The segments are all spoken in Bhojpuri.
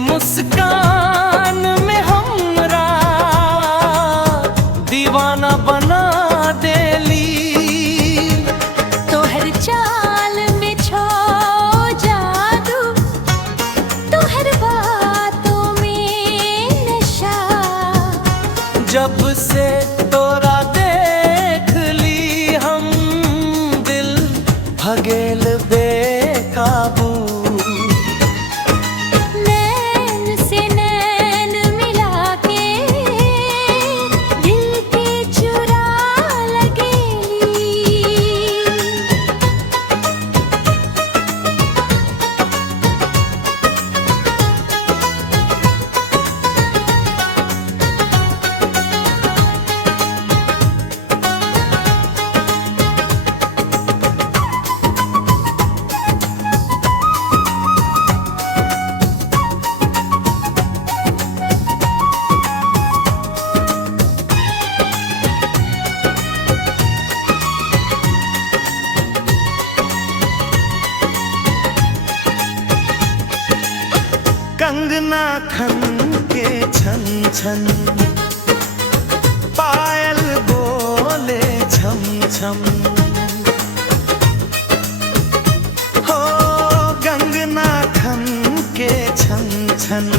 मुस्कान में हमरा दीवाना बना देली। तोहर चाल में छो जादू, तोहर बातों में नशा। जब से तोरा देख ली हम दिल भगेल बेकाबू। कंगना खन के छन छन, पायल बोले छम छम। हो कंगना खन के छन छन,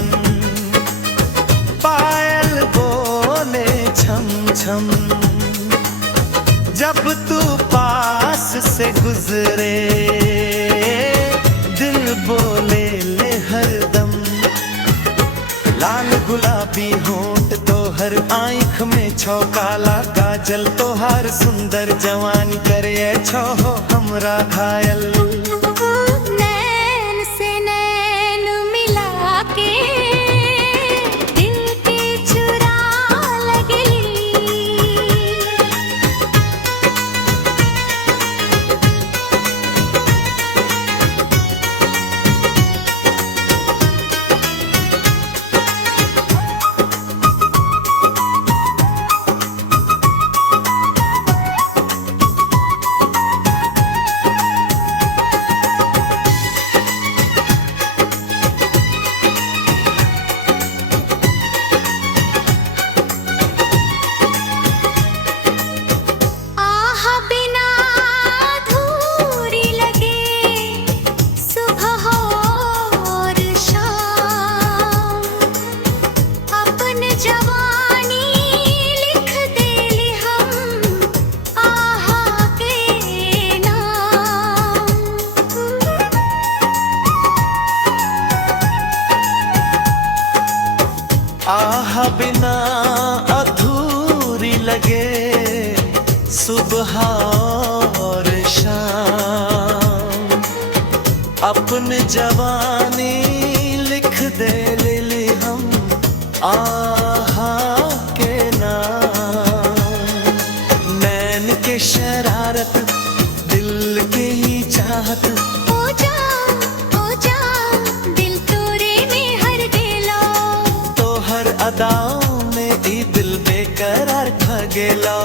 पायल बोले छम छम। जब तू पास से गुजरे दिल बोले ले हरदम। लाल गुलाबी होंठ तोहर आँख में छो काला काजल। तोहर सुंदर जवानी करे छो हो हमरा घायल। नैन से नैन मिला के दिल के चुरा लगली। आहा बिना अधूरी लगे सुबह और शाम। अपने जवानी लिख दे ले हम आहा के नाम। नैन के शरारत दिल की चाहत। ओ जा दिल तोरे में हर गेला। अदाओं में ई दिल बेकरार ठ गेला।